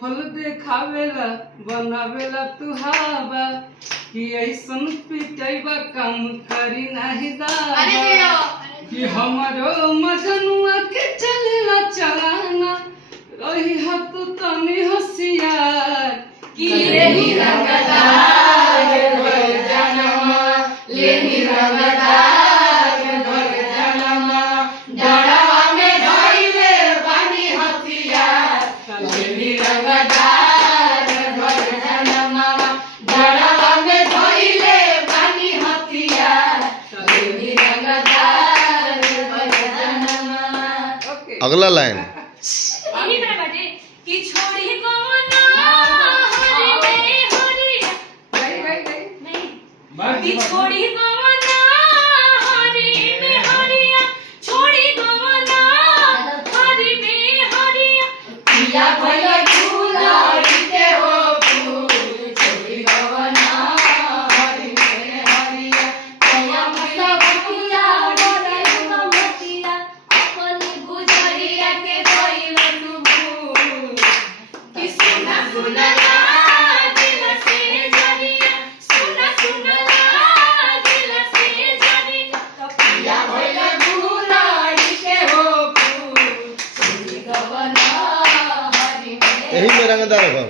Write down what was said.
फल देखावेला बनावेला तू हवा कि ऐसन पिटैबा काम करी नाही दावा कि हमारो मजनुआ के चलेला चलाना रही हाथ तनी होशियार कि लेनी रंगदार भर जनमा लेनी रंगदार भर जनमा डड़वा में धइले बानी हथियार लेनी रंगदार भर जनमा डड़वा में धइले बानी हथियार लेनी रंगदार भर जनमा। अगला लाइन यही तरह बाटे कि छोड़ी कोना हरि में हरिया नहीं कि छोड़ी कोना हरि में हरिया छोड़ी कोना हरि में हरिया पिया भइल फूलड़ी के हो फूल छोड़ी कोना हरि में हरिया पिया भइल फूलड़ी के हो मटिया अपनी गुजरिया के भइल सुना दिल से जरिया सुना दिल से जरिया पिया भइल फूलड़ी के हो फूल छोड़ी गवना हरि में यही में रंगदार हो।